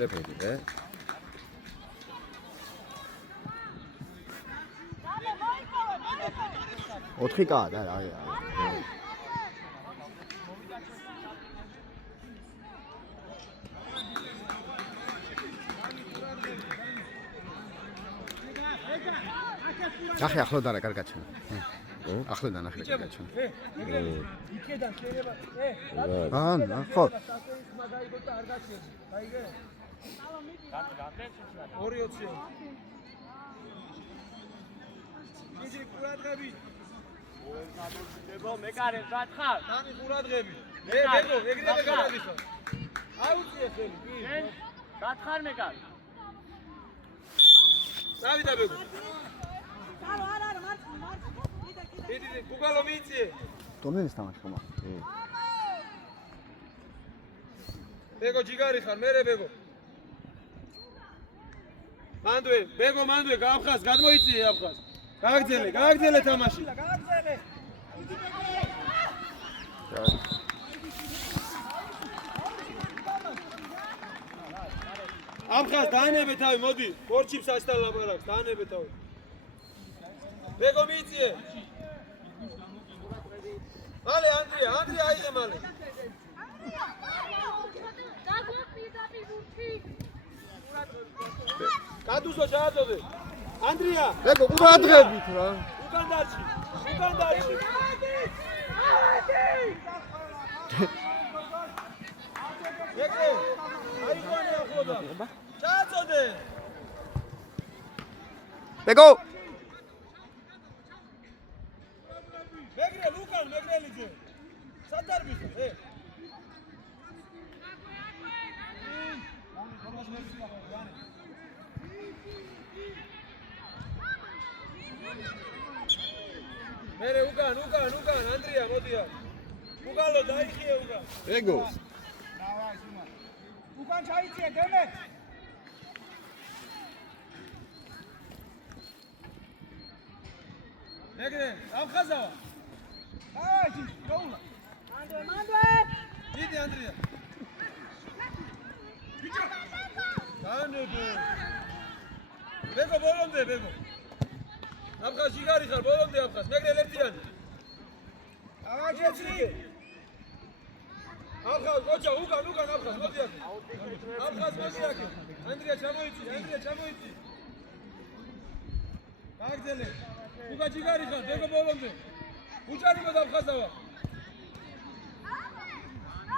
Lepede. Otkhi ka da ra. Axi axlo dara კარგად ჩანა. ახლოდან ახლა გაჩვენ. იქედან შეიძლება. ხო. მაგაიგო და არ გაჩვენ. აიგე? 220. იგი ყურადღები. დებო მეკარე სათხარ. თანი ყურადღები. ბეგო, ეგრევე გადაგიხო. აუწიე ხელი, კი. სათხარ მეკარე. დავიდა ბეგო. არა, მარცხ. დიდი, გუგალო მიიწიე. დომენის თამაში ხომა. ბეგო ჯიგარი ხარ, მერე ბეგო. მანდვე, გააფხაზ, გადმოიწიე აფხაზ. გააგრძელე თამაში. გააგრძელე. აფხაზ, დაანებე თავი, მოდი. პორჩიპს ასთან ლაპარაკს, დაანებე თავი. ბეგო მიიწიე. მალე ანდრია აიღე მალე. გადუსო ჩააწოდე. ანდრია. ბეგო ყურადღებით რა. უკან დარჩი. ბეგო, აიყვანე ახლოდა. ჩააწოდე. ბეგო. მეგრელიძე. სადარბისო, მერე უკან, ანდრია, მოდია. უკანო დაიხიე უკან. ბეგო. დავაი, სუმა. უკან ჩაიწიე, დემე. მეგრე, ამხაზავა. დავაი, გოულა. მანდვე. დიდი ანდრია. ბიჭო. დაანებე. ბეგო ბოლომდე, ბეგო. აფხაზ ჯიგარი ხარ, ბოლომდე აფხაზ, მეგრე ლეფტიანი. ავაჯეცი. აფხაზ, გოჩა, უკან აფხაზ, მოდი აქ. აფხაზ მოდი აქ. ანდრია ჩამოიწი. გააგრძელე. უკა ჯიგარი ხარ, ბეგო ბოლომდე. უჭარი მოდ აფხაზავა.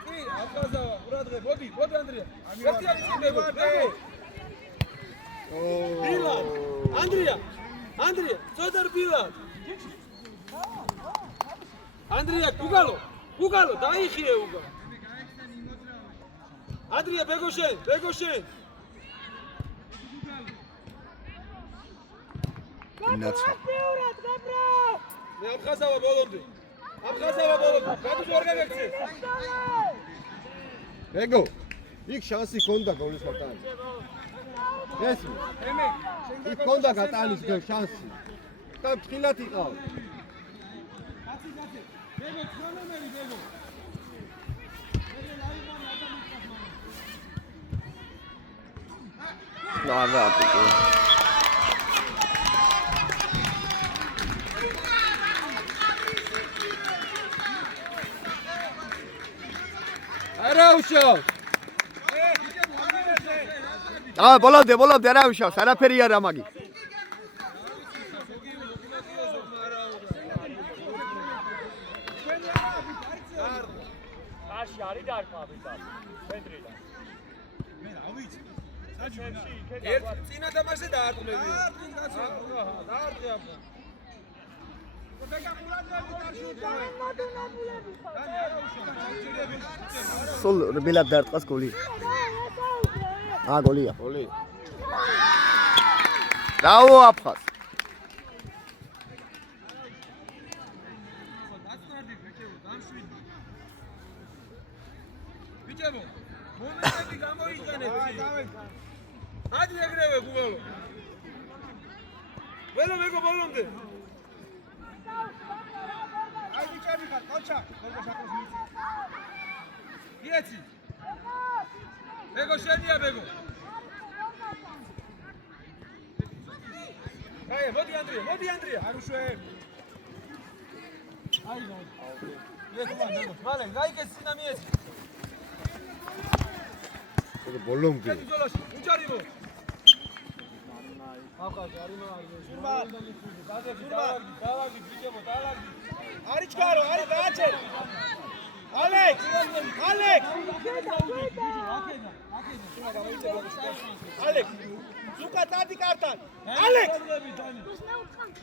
კი, აფხაზავა, ყურადღე, მოდი ანდრია. ლეფტიანი წინებო, ბეგო. ბილად, ანდრია, წოდარ ბილად. ანდრია, გუგალო, დაიხიე უკან. ანდრია, ბეგო შენ. ნაცა. მე აფხაზავა ბოლომდე. გადუს ვერ გაგექცე. ბეგო, იქ შანსი ქონდა გოლის გატანის. ეს იქ ქონდა გატანის შანსი. და ფრთხილად იყავ. კაცი. ბეგო, ხონომერი ბეგო. არაუშავ. ბოლომდე არაუშავს, არაფერი არა მაგი. აში არის დარქმავდა. ცენტრიდან. მე რა ვიცი. ერთ წინა თამაშზე დაარტყმები. დაარტყი აბა. სულ რბილად დაარტყას გოლი. გოლია. დაო აფხაზ. ბიჭებო. მომენტები გამოიყენეთ. ადი ეგრევე გუგოლო. ველო მეგო ბოლომდე. აი ბიჭები ხარ, კოჩა, გორგოს აკოს მიცი. იეცი. მეგო შენია მეგო. აი, მოდი ანდრია. არ უშვე. აი, მოდი. მეგო, მალე, გაიგე სინა მიეცი. ბოლომდე. უჯარიმო. აბა, ჯარიმო არის. დავაგი, ბიჭებო, დავაგი. არის ჩქარო, არის გააჩერ. ალექ! ალექ! ზუკა დადი კარტან. ალექ!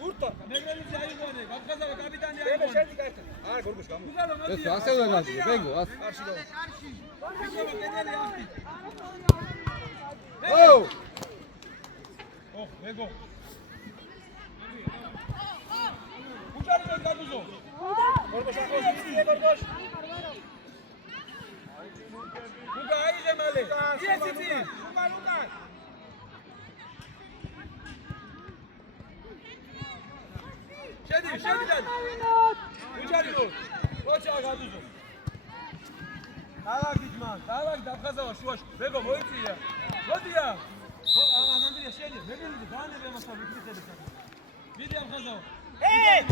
ურტა. მეგრელი დაიგონე, გაფხაზავე კაპიტანი აიგონე. შენი კარტა. არა, გორგოს გამო. ეს ასე უნდა გაგიგო, ბეგო, ასე. არში გავა. ბიჭებო, კედელი ახტი. ო! მეგო. უჯარიმო გადუზო. გორგოს აკოს მიცი, გორგოს. Luka, aide male. Iesiti. Luka. Şedi lan. Uçarıyor. Koça gaduzo. Dağlar gitman. Dağlar Abkhazava şuaş. Bego moyiti ya. Hadi ya. O Andriya şedi. Ne bildi? Daha ne bir masa bitirdi sen. Bir Abkhazava. Hey!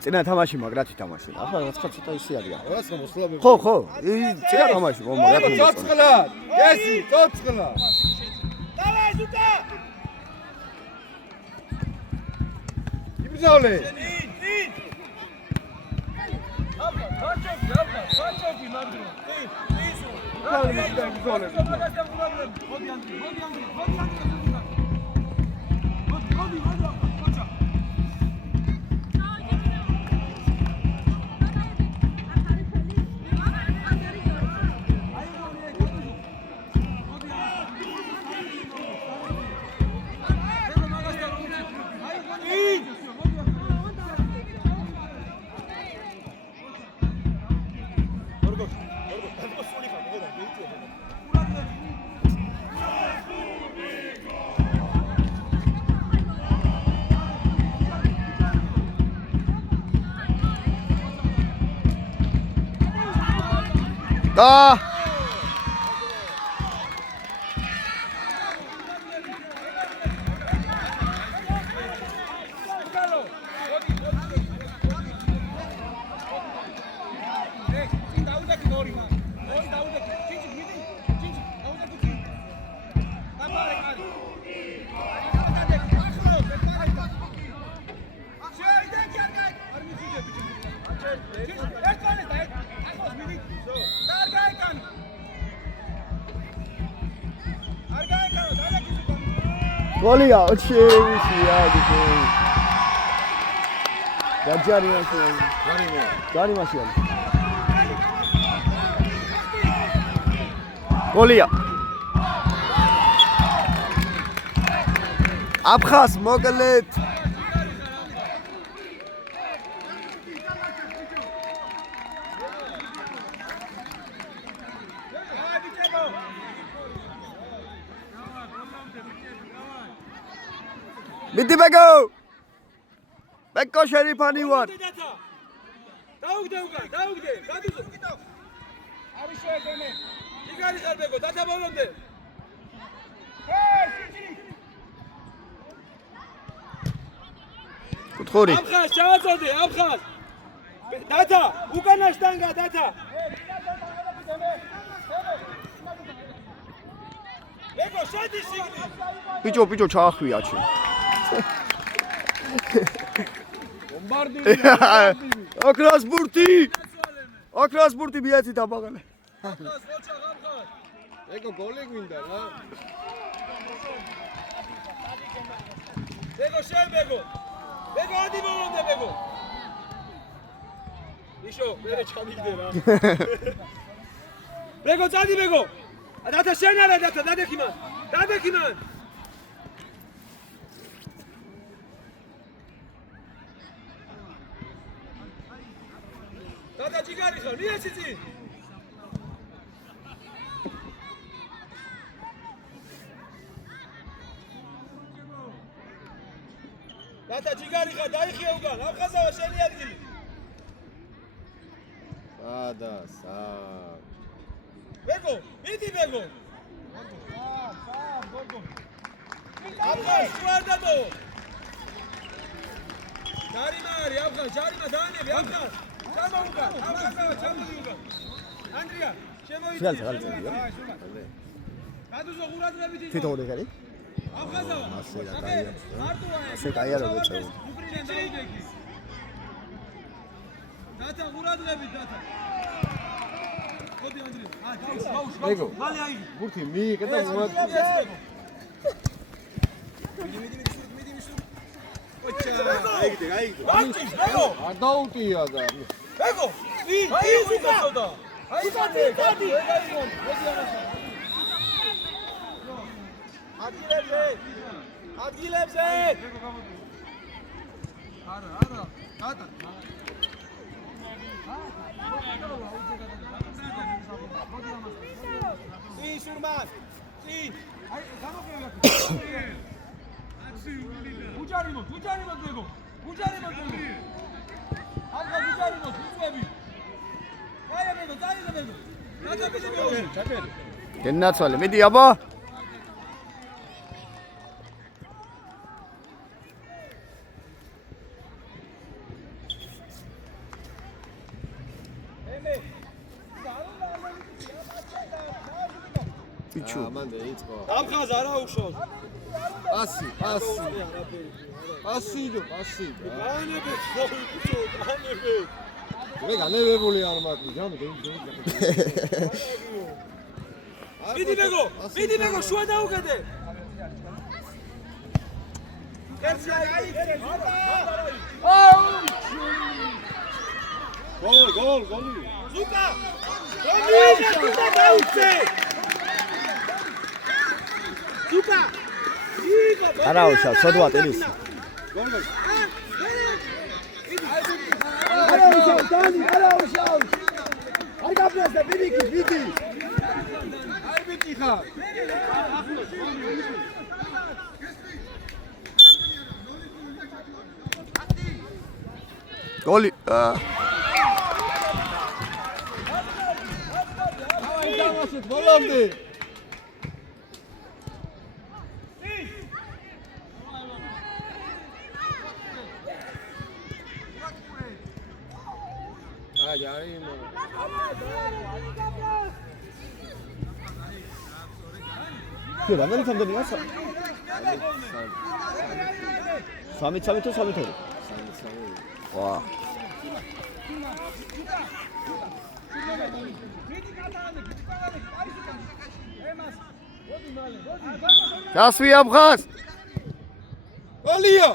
წინა თამაში მაგრად ითამაშე. ახლა რაცხა ცოტა ისე არის. რაცხა მოსლაბები. ხო. წინა თამაში მაგრად. ცოცხლა. გესი, ცოცხლა. Давай, Зука! იბრძოლე. Ин. Აბა, ბაჭოკი მაგრო. ისო. იბრძოლე. მოდი ანდრი. მოდი, კოჩა. და გოლია, ოჩეუშია გიგო. ჯარიმაში. გოლია. აფხაზ მოგლეთ. მიდი ბეგო შერიფანი ვარ. დაუგდე, გადუზო, კიდო. არის შეეგონე. იგარი ხარ ბეგო, დათა ბოლომდე. სიჩი. კუთხური. აფხაზ, ჩავაწოდე, აფხაზ. დათა, უკანა შტანგა, დათა. ბეგო, შედი სიგნი. ბიჭო ჩაახვია ჩი. ოქრასბურთი მიეცით აბაღალე. ეგო გოლი გვინდა რა. ბეგო შენ ბეგო ადი ბოლომდე ბეგო იშო მერე ჩამიგდე რა ბეგო წადი ბეგო დათა შენ არა დათა დადექი მან დათა ჯიგარი ხარ მიეცი წინ დათა ჯიგარი ხარ დაიხია უკან აფხაზავა შენი ადგილი ბეგო მიდი ბეგო აფხაზ ვარდადო ჯარიმა არის აფხაზ ჯარიმა დაანები აფხაზ ჩამოუკა აფხაზავა ჩამოუკა ანდრია შემოიძიე გადუზო ყურადღებით იშო თვითონ ეგ არის აფხაზავა ასე კაი არა ვეწევ დათა ყურადღებით დათა ხოდი ანდრია ბეგო მალე აიგი ბურთი მიიღე და უბრალოდ მიდი ოჩა აიგდე ბანკი ბეგო არ დაუტია და ბეგო ვინ ზუკა აიგდე ადგილებზე არა დათა წინ შურმან წინ აი გამოყევია უჯარიმო ბეგო აბა უჯარიმო ვიწევი აი ბეგო დაიძე ბეგო გადაგიძე ბეგო ჩაკერი გენაცვალე მიდი აბა Pichu. აფხაზ არა უშავს. Pasi. ანები ხოიწო, ანები. მე განებებული არ მაქვს, ჯამი მიდი ბეგო, შუა დაუგედე. კერცი აიგე. გოლი. ზუკა. ზუკა დაუცე. ზუკა. არა უშავ, ცოდვა ტენის. არა უშავ. არ გაფრესდა ბიდი. აი ბიჭი ხარ. გოლი. აი დავასეთ ბოლომდე. 그 라면 선배님이야? 3m. 와. Kasvi Abkhaz. Oliyo.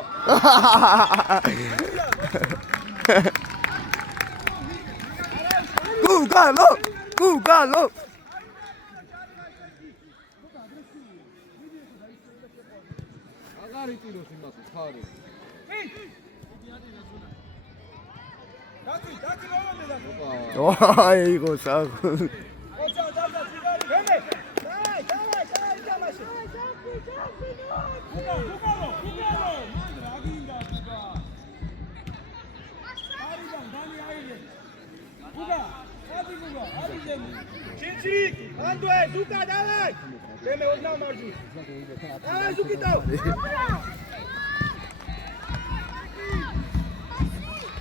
Gugalo. აღარ იტიროს იმას ხარი. დათი მოვამდე და. აი იყო საღ. ოცა დადა ციგარი. გემე. დაი, დამაში. გუგალო. მან რა გინდა გუგა. არიდან დანი აიღე. გუგა, აიღე. ჩიჩი, ანდუე, ზუკა დავაი. გემე ოდნა მარჯი. აი ზუკიტო.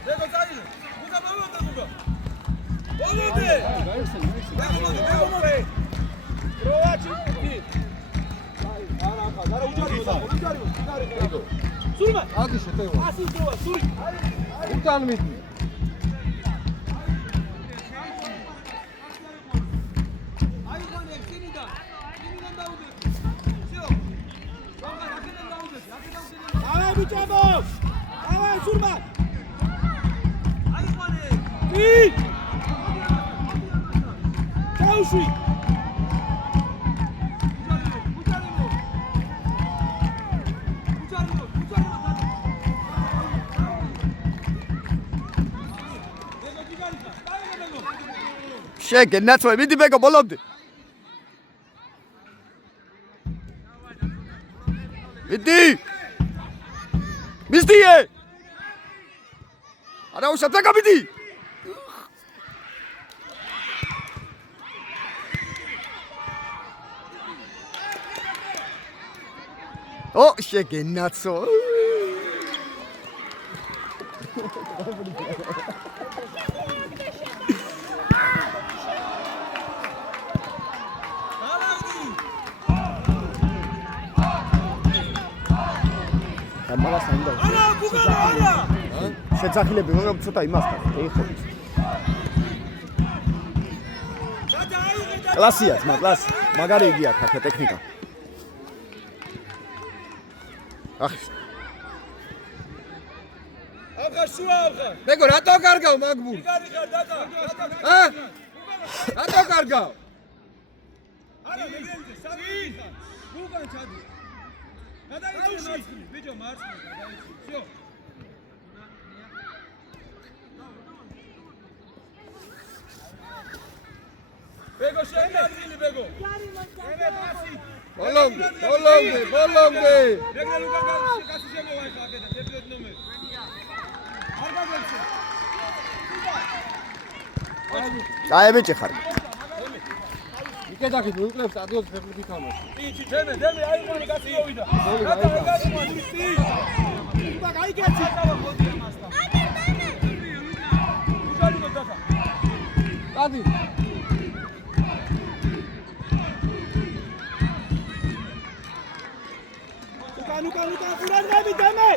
Bego წაი. გუგა მოვიდა გუგა. მოვიდე. გაიხსენ. პროაჩი. არა უჯარი. სურმა. ადი შეტევა. ასი პროა, სური. უტან მიდი. აიღანე კინიდან დაუდე. შო. ვაღა რაკიდან დაუდე. ბიჭებო დავაი სურმა აიყვანე კი ჩაუშვი შეგენაც ვე მიდი ბეგო ბოლომდე მიდი მისდიე არა უშავ დაგაბიდი ო შეგენაცო მარა სანდა არა გუგარო არა შეძახილები მაგრამ ცოტა იმასთან ეხოთ კლასია ძმა კლასი მაგარი იგი აქვს აქ ტექნიკა ახ ახლა შუა ახლა მეგო რატო კარგავ მაგბურ იგარი ხარ დატა რატო კარგავ არა მეგრელზე სამი გუგან ჩადი გადაიწევი ბიჭო მარცხნივ გადაიწევი всё ბეგო შეგვიადგილი ბეგო ემე პასი ბოლომდე მეგრელ უკან კაცი შემოვაი ხა აქედა 11 ნომერი არ გაგეცე აი ბიჭი ხარ იქედაკით უკლებ სტადიონს ფეხბურთი თამაში იჩი დემე აიყვანი კაცი მოვიდა რათა გაიყვანი ტი უკა გაიგეცი მოდი მასთან უკანი მოდახა ადი უკან ყურადღები დემე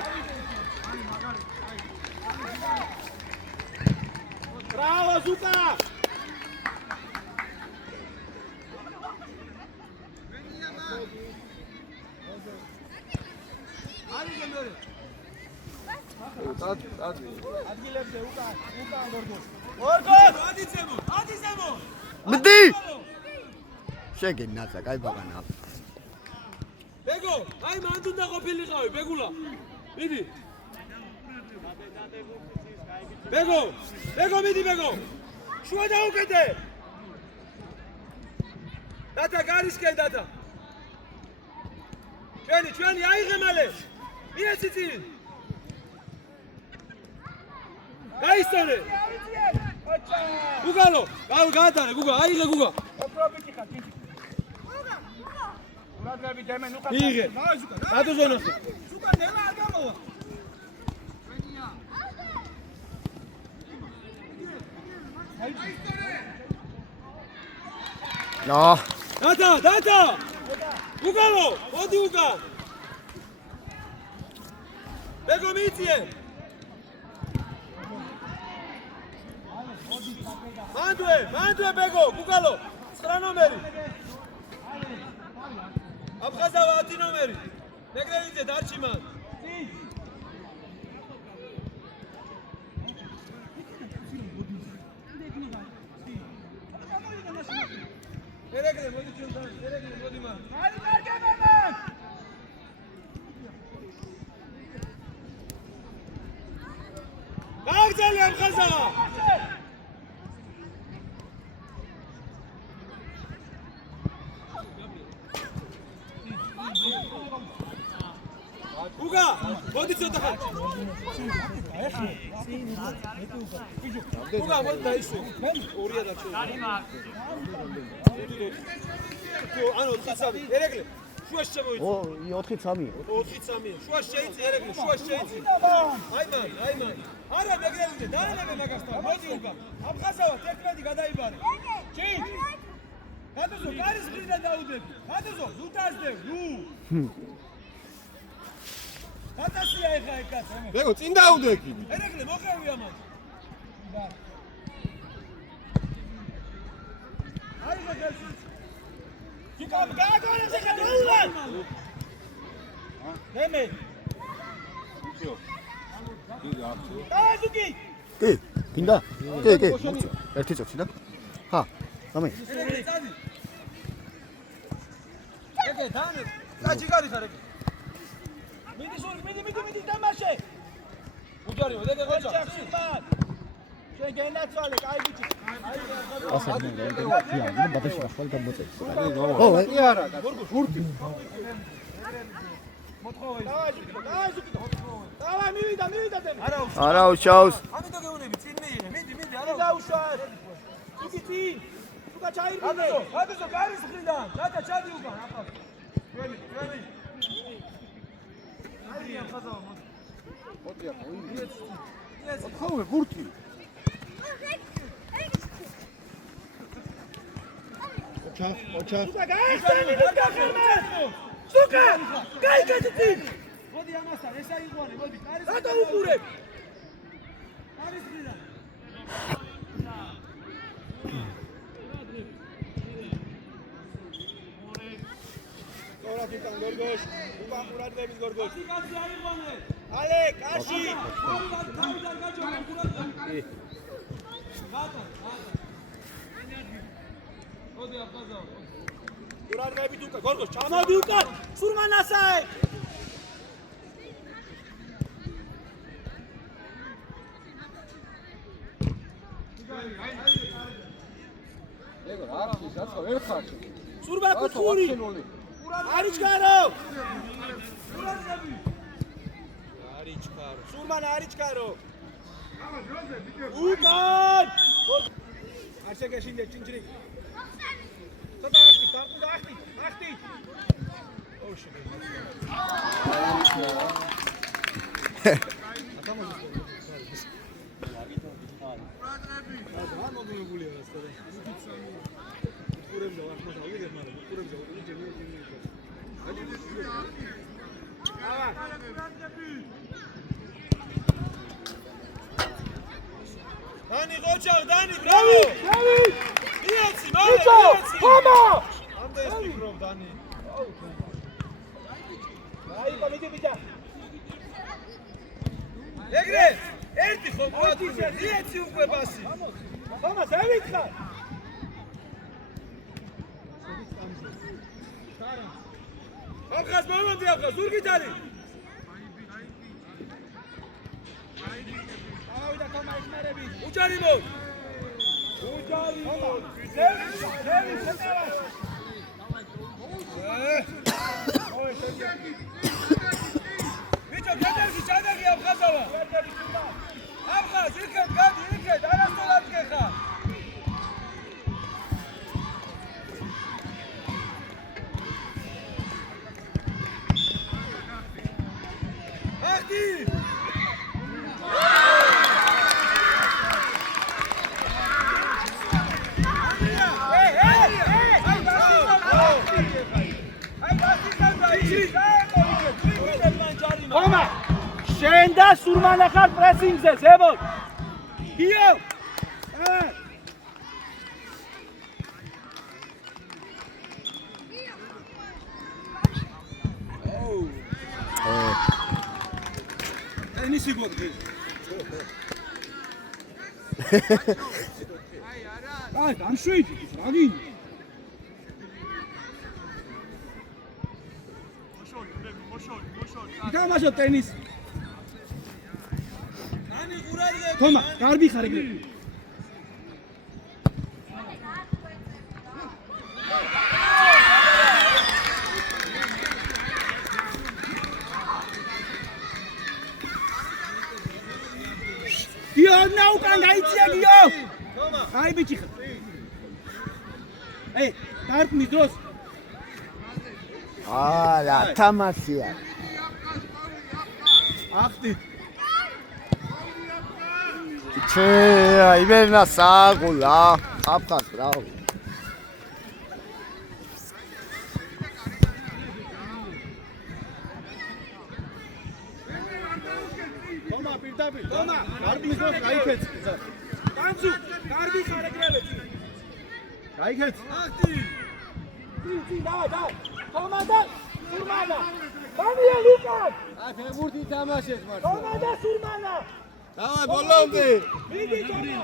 ბრავო ზუკა ადგილებზე უკან გორგოს ადიცემო მიდი შეგენაცა კაი ბაბანა ბეგო აი მანდ უნდა ყოფილიყავი ბეგულა მიდი ბეგო მიდი ბეგო შუა დაუკეთე დათა გარისკენ დათა ჩვენი აიღე მალე მიეცი წინ გაისწორე გუგალო გაადარე გუგა აიღე გუგა ურადღები დემენ უკან მიიღე რატო ზონახე ზუკა დემა არ გამოვა დათა გუგალო მოდი უკან ბეგო მიიწიე მანდვე ბეგო გუგალო 9 ნომერი აფხაზავა 10 ნომერი მეგრელიძე დარჩი მან ერეგლე მოდი ჩვენ და ერეგლე მოდი მან არი მარგება მან გაგზავნე აფხაზავა გუგა მოდი ცოტა ხარ გუგა მოდი დაიშვე ორია დაჩო ანუ 4-3 ერეგლე შუა შემოიწი ო 4-3 4-3 შუა შეიწი ერეგლე შუა შეიწი აიმან არა მეგრელიძე დაანებე მაგასთან მოდი უკან აფხაზავა 11 გადაიბარე ჩი გადაზო გარის მხრიდან დაუდები გადაზო ზუტაზდე ატასია ეხა ეკაც ბეგო წინ დაუდექი ერეგლე მოყევი ამან აი მაგას გიგამ გააგონებს ეხა დაულან დემე დააზუკი კი, გინდა? კი. ერთი წუთი და? ხა, ამე. ეგე დანე გაჭიგარი ხარ ეგე მიდი სული მიდი დამაშე უჯარიო ეგე ხოჭა შენ გენაცვალე კაი ბიჭი ასაკი მე ბადაში ახალ გამოწევს. ო, კი არა, გურთი. მოთხოვე დააზუკი დავა მივიდა დენ არა უშავს. ამიტომ გეუნები წინ მიიღე მიდი არა დაუშვარ უკი წინ უკა ჩაირბინე გადასო გარის ხრიდან გადა ჩადი უკან აფა ველი არია ხაზავა მოდი ახლა მოთხოვე გურთი. ოჩა სუკა გაიგეთ მოდი ამასთან ესა იყვანე მოდი რატო უყურებ არის ხრიდან ორაფიტან გორგოშ უკან ყურადღების გორგოშ კაცი აიყვანე ალე კაში თავიდან გაჯობენ ყურადღები გადა მოდი აფაზავ ყურადღებით უკან გორგოშ ჩამოდი უკან სურმანასაე ეგ რა არის რაცა ვერ ხარ სურბა კუთხური არიჩკარო ყურადღები არიჩკარო სურმან არიჩკარო უკან არ შეგეშინდე ჩინჩრი ცოტა ახტი ოშე Dani, Roger, Dani, bravo! Ianzi, Ianzi! Come! Ande bro, Dani. Dai, come ti ეგრე ერთი ხო მოაწია იეცი უკვე ბასი თომას ევითხა ახას მომდი ახას ზურგით არის ავიდა თომა ეხმარები უჯარი მო ზევი შეტევაში ბიჭო გადარგი ჩადარგი აფხაზავა აფხაზ იქეთ გადი იქეთ არასდროს გეხა ახტი ხომა შენ და სურმანა ხარ პრესინგზე ზებო გიო ტენისი გოდგე აი დამშვიდი რაგი თამაშობ ტენისი ნანი ყურადღები თომა გარბი ხარ ეგრე გიო ნაუ კან გაიწია გიო თომა აი ბიჭი ხარ დარტმის დროს არა თამაშია ახტი ჩე აიბენა საგულა აფხაზ რა თომა პირდაპირ თომა გარბის დროს გაიქეც განცუ გარბი ხარ ეგრევე გაიქეც ახტი წინ დავა თომა და სურმანა Daniel Lukas! აი ფეხბურთი თამაშეთ მართლა. Toma da Surmana! დავაი ბოლომდე. Მიდი Toma!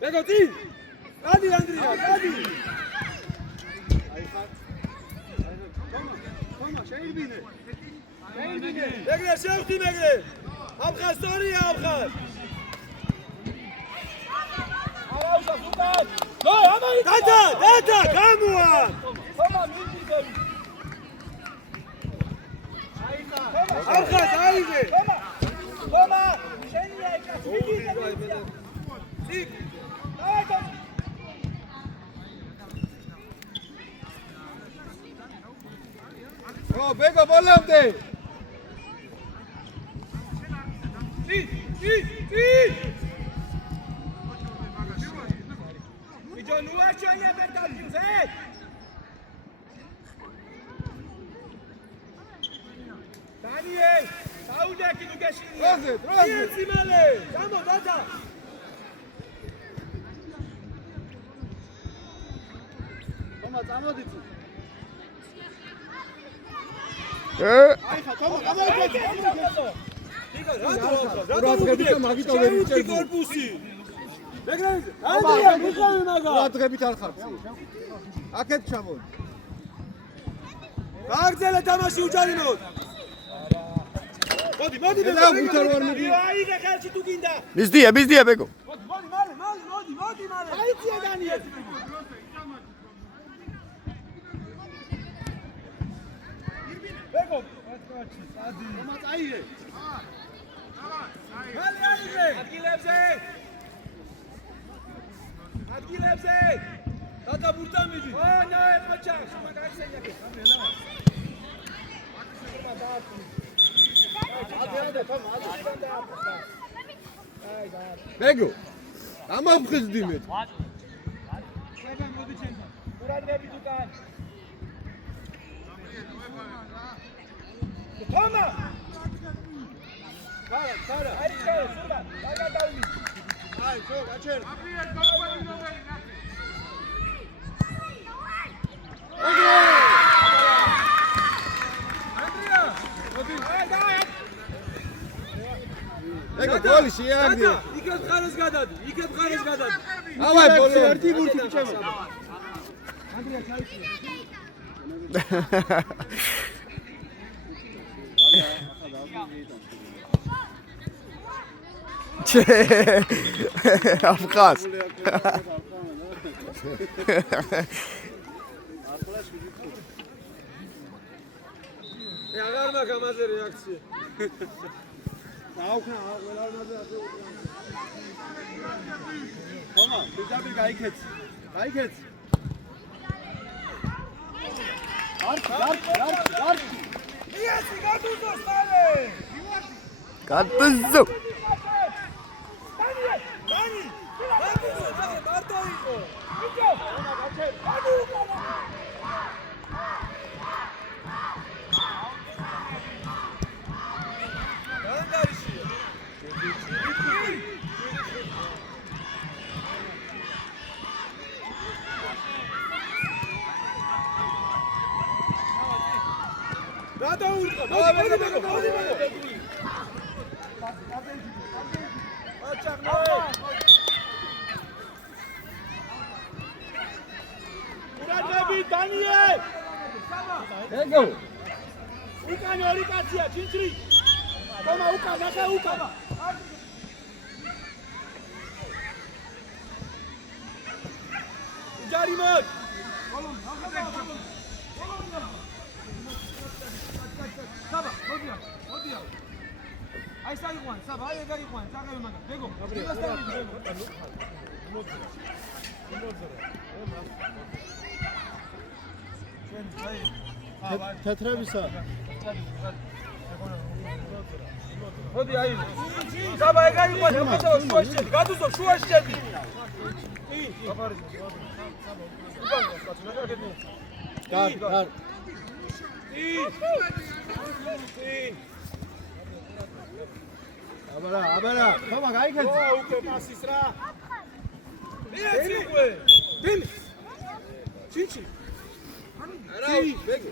Begoti! Gadi Andrea, gadi! Toma, შეიბინე. მეგრე შევხვდი მეგრე. აფხაზ სწორია აფხაზ. არა უსას უკან. ნო, ამაი დადა, გამოა. თომა მიდი. აიცა. აფხაზ აიღე. თომა, შენია ეკა. მიდი. ციკ. დაიცა. ო, ბეგო ბოლომდე. Bicho, nu așa e verdat, înțeleg? Daniel, aude că nu găsi. Roze. Ieși-mele! Samo, dața! თომა წამოდიცი. Hai, Toma, გამოიწვევ. Corpusi. Megrevize. Andrea, მიყავი მაგა. რა დღებით არ ხარ? აქეთ ჩამოვიდე. გააგრძელე თამაში უჯარიმოდ. მოდი, და გუთარ ვარ მიდი. აიღე ხელში თუ გინდა. მისდია ბეგო. მოდი, მალე. აიწია დანიელ. ბეგო, სადი. თომაც აიღე. მალე აიღე. ადგილებზე. დადა ბურთა მიდი. ნო, ეწოჩა. შუმა გაიხსენიაკე. ბეგო. ამაფხიზდი მე. ურადები დუკან. თომა. ხარა. აი, სულა. დაგადავი. აი, შო, გაჩერ. Andrea! Ai, dai! ბეგო, გოლი შეაგდე. იქეთ ხარეს გადადი. ავაი, ბოლო. ერთი ბურთი ჩამო. Andrea, ჩაიქცე. აფხაზ. აღარ მაქვს ამაზე რეაქცია. დაუქნა, ყველანაირად ასე უკრა. თომა, პირდაპირ გაიქეცი. არ. იესი გადუზო სტალე. გადუზო. Dani! გადუზო, მარტო იყო. ბიჭო, გადუზო. განგარიშია. გადაურყო. მოდი. ურადები დანიელ. ბეგო. უკან ორი კაცია, ჩინჩრი. თომა უკან, ახლა უკან. უჯარიმოდ. საბა, მოდია. აი საგიყვან, საბა, აი გაგიყვან, წაგები მაგა. ბეგო, იმასთან ბეგო. თეთრებისა. მოდი აი. საბა, აი გაგიყვან, აბა შუაში შედი, გადუზო შუაში შედი. გარ. აბარა, თომა გაიქეცი. უკვე პასის რა. მიეცი უკვე. დიმი. ჩიჩი. არა, ბეგო.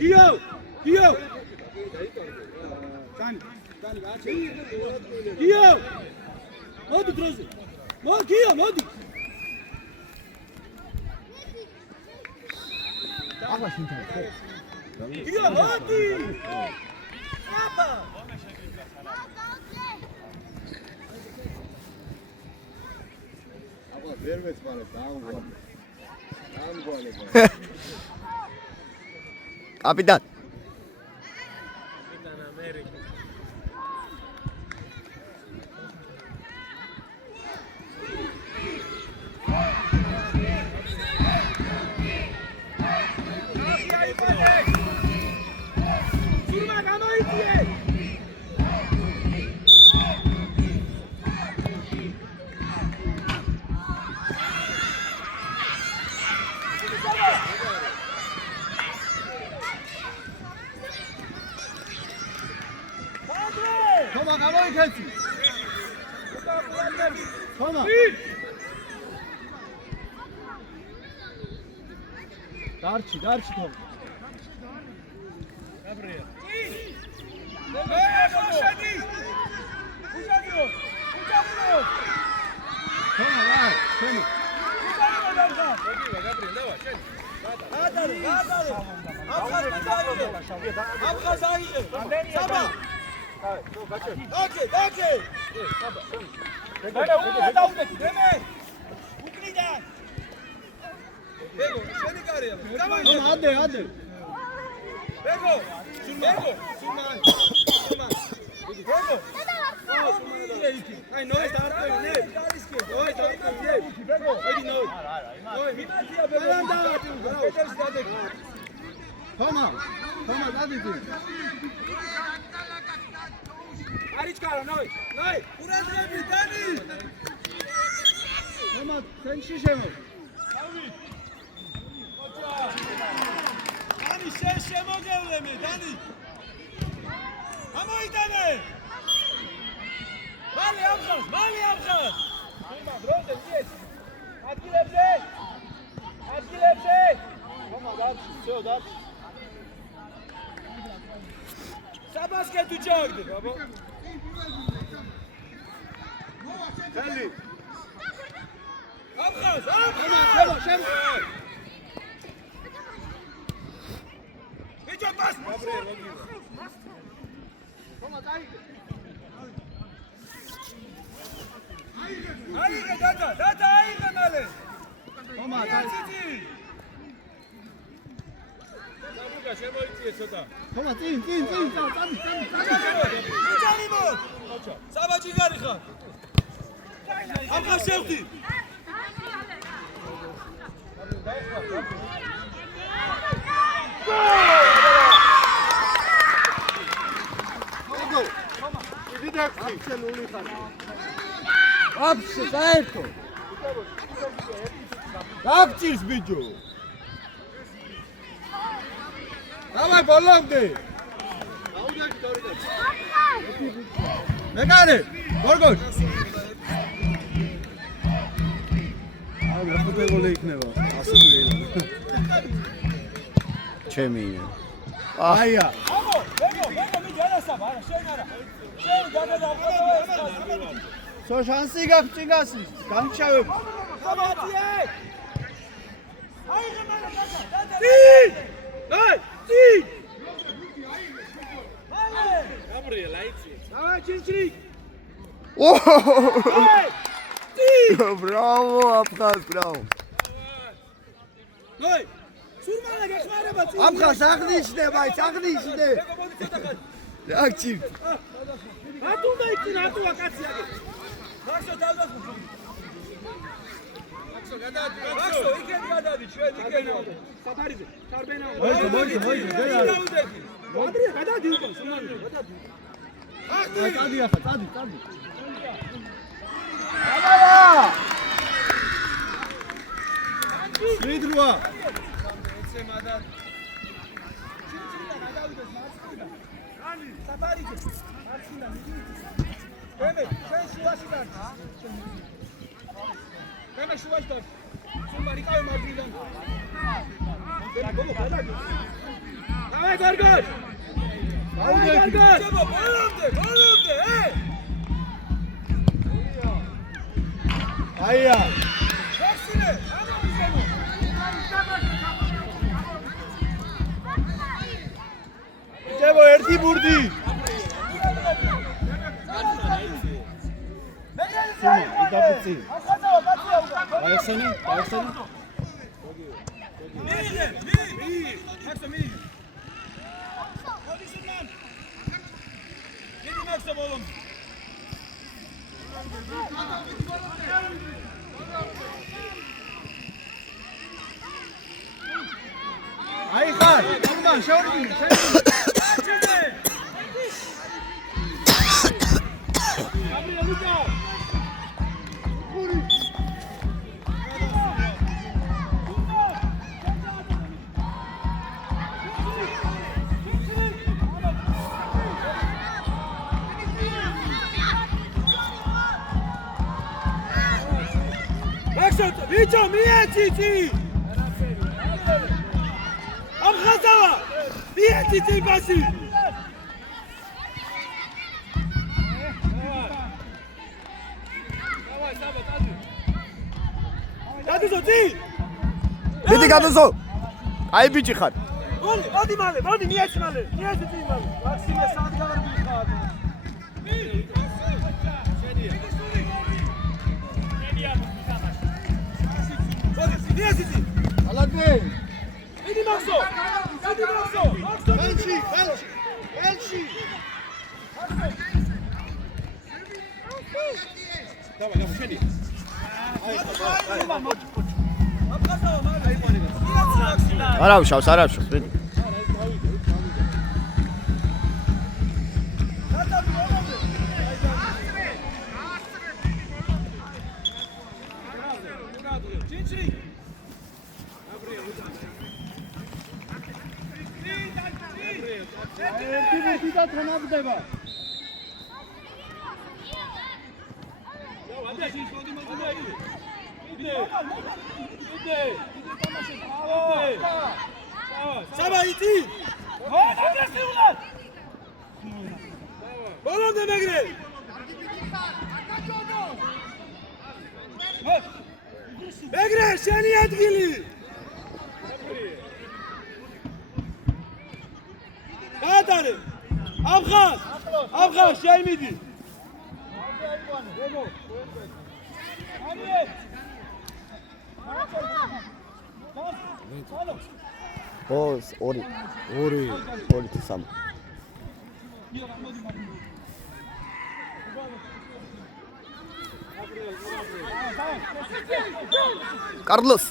გიო გიო გიო მოდი დროზე მოდი გიო მოდი ახლა შინთან ხო გიო მოდი აბა აბა ვერ მეცმარებ დაამგვანებ კაპიტან თომა გამოიქეცი თომა დარჩი თომა გაბრია ხოშადი უშადიო თომა რა შენი უშადიო დარგა გაბრია დავა შენ გადარე აფხაზ აიღე საბა დაგე მე დაუდეთი მე უკრიდან ბეგო შენი კარია გადავიდე ადე ბეგო სულმან ბეგო აი ნოე დაარტყე ნე ნოე დაარტყე ბეგო ედი ნოე მიმატია ბეგო პეტერს დადი თომა დადიდი არიჩკარა ნოე ყურადღები დანი თომა სენში შემო დანი შენ შემოგევლე მე დანი ამოიტანე მალე ამხას თომა დროზე მიეს ადგილებზე თომა დარჩი всё დარჩი საბასკე თუ ჩაგდე ბაბა Dali. Abkhaz. Şem. Hiç bas. Tamam dayı. Ayıga dada ayıga male. Tamam dayı. Sabuga şemoytiye çota. თომა წინ Uçani mo. Sabaçi garikha. Abkhaz şevti. აფშე საერთო გაგჭირს ბიჭო Давай ბოლომდე. მეკარე, გორგოშ. მეხუთე გოლი იქნება 100 გრილი ჩემი აია. ბეგო, მე ჯანასა, არა, შენ არა. შენ გადადავყო. სო შანსი გაქვს წიგასი გამჩავებ საბათიე. აიღე მარა დადა. აი, წი. აი. გაბრიელ, აიცი. დავაი, ჩინჩრი. აი. Bravo, Abkhaz, bravo. Noi, surmana gexmareba წი. Abkhaz, აღნიშნე, აღნიშნე. ბეგო, მოდი ცოტა ხანი. Reaktiv. ატუ მეიქნა, ატუ აკაცია. მაქსო დავდახო. მაქსო გადადი, მაქსო იქეთ გადადი, ჩვენ იქეთ. საფარიზე, სარბენა. მოიძე. მოდი, გადადი უკან, სულმანი, გადადი. წადი ახლა, წადი. აბა! მიდროა. ეცე მადა. ჩინჩინა გადავიდეს მარცხნიდან. ანი, საფარიზე. მარცხნიდან მიდი. მე შენ შუაში დარჩი. მე შუაში დარჩი. სულმანი კავე მარცხნიდან. მე გომო გადადი. Давай, Горгош! Давай, Горгош! Bolomde, Ayya. Hepsini! Cebo erti burdi. Ayaksanı. Miri! Maxo, Miri! Gidi Maxo oğlum! Ayxan. Bundan şavur. Maxo, Vito, Mietici! Abkhazova! Mietici basi! Daduzo, დი! Დიდი გადაზო. აი ბიჭი ხარ. მოდი მალე, მიეცი მალე. მიეცი დი მალე. მაქსიმე საათ გავარბიხარ. მიეცი დი. ალაგე. მიდი მაქსო. ელში. Давай, შენი. Abkhazova მალე. მიეცი მაქსო. არავშავს. Sabaiti! Bolomde megre! Megre, შენი ადგილი! გაატარე! Abkhaz, შენ მიდი! Os, ორი თუ სამი. კარლოს.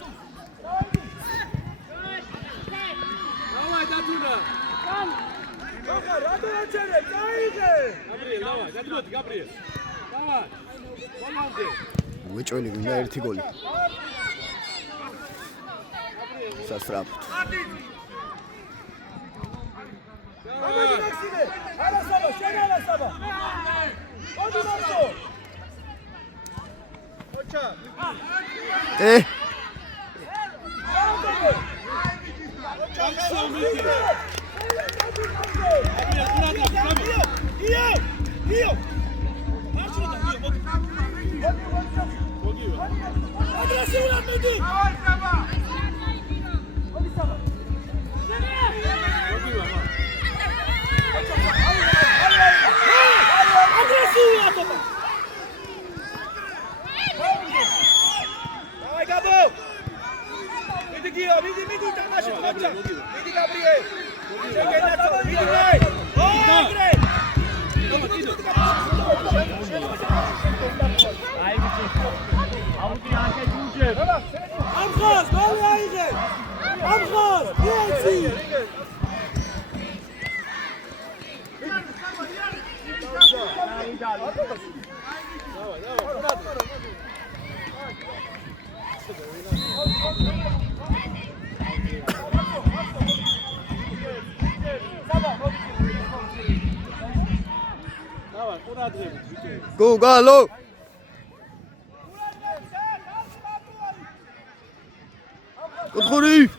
Давай, Датуна! Каха, радоачере, დაიღე! Gabriel, давай, გადმოდი, Gabriel. Давай. Bolomde. უეჭველი გინდა ერთი გოლი. სასწრაფოდ. ამოდი მაქსიმე! არასაბა, შენ არასაბა! მოდი მაქსო! ოჩა! მაქსო მიდი! იო! მარშრუტა, მოდი! აგრესიულად მიდი! დავაი საბა! Давай, Габо! Иди, Гио, иди, тамаши, хлопча! Иди, Габриэль! Иди, Грей! О, Грей! Abkhaz, gol aიღე! Abkhaz, მიეცი! Go, galo! Kutxuri!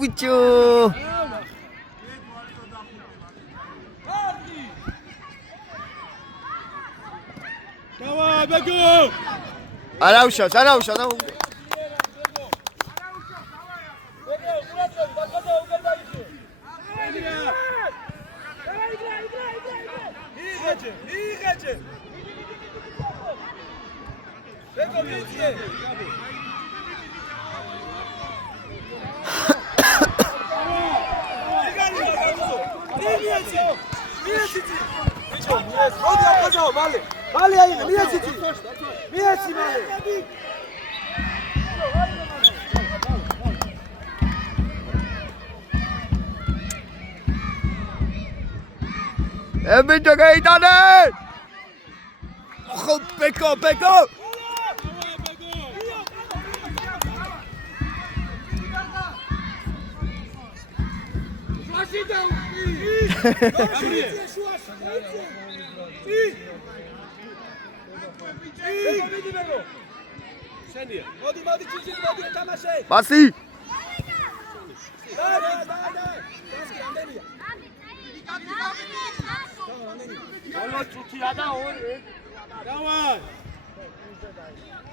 ვიჩო დავაი ბეგო არაუშავს ბეგო ყურადღება დაგადა უკან დაიჭე იღეჭე ბეგო მიიწე მოდი აფხაზაო მალე აიღე მიეციცი მიეცი მალე ებიჯო გაიტანე ხო ბეკო პასი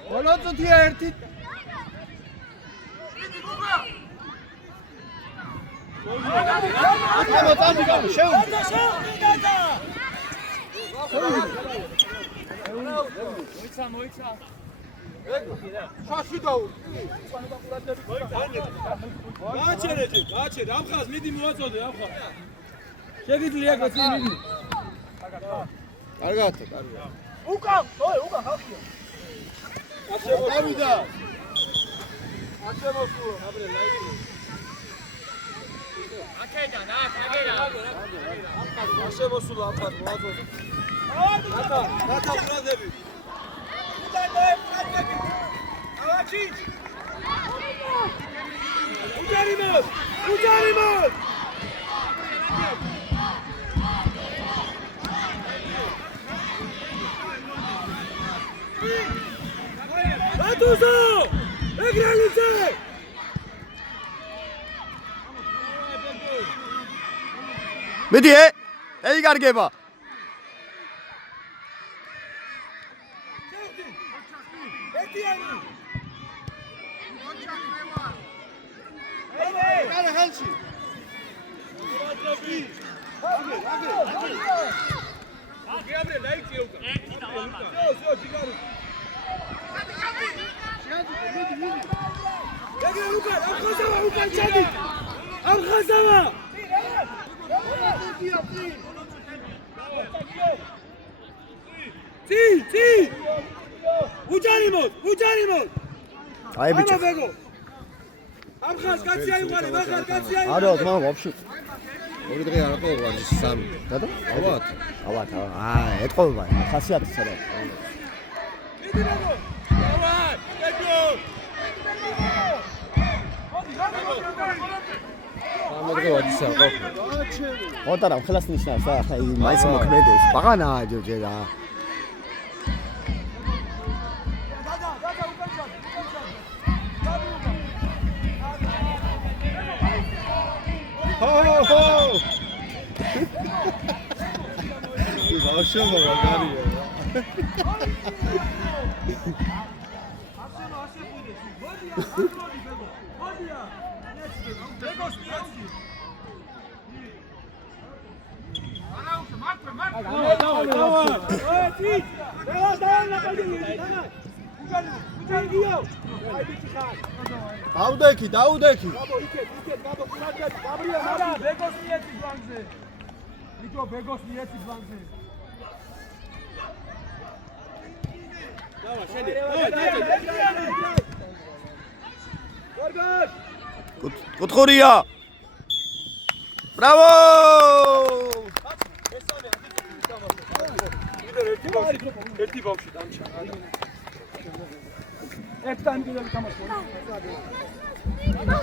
ბოლო წუთია ერთი მოიცა შაში დაუ გააჩერე ამხას მიდი მოაწოდე ამხას შეგიძლია კაცი მიდი კარგად უკან ხალხია დავიდა აცემოსულო აბრე ლაიდი აქედან ამხას აცემოსულო ამხას მოაწოდე რათა ფრაზები უჯარიმოს ატუსო ეგრელიძე მიდი ეი გარგება აი ბიჭო ამხას კაცი აიყვანე მახარ კაცი აიყვანე არა ძმა ვაფშე ორი დღე არ ყოფილა სამი დადა ალბათ ეთყობა ხასიათი სადა მიდი ბეგო დავაი ბეგო ამ დღე ვაჯისა ყოფილა ოტარა ხელას ნიშნავს და ხა მაინც მოქმედებს ბაღანაა ჯოჯერა ბავშვობა მაგარია დაუდექი ბეგოს მიეცი ბლანზე კუთხურია ბრავო ერთი ბავშვი დამჩა ერთთან კიდევ თამაშობ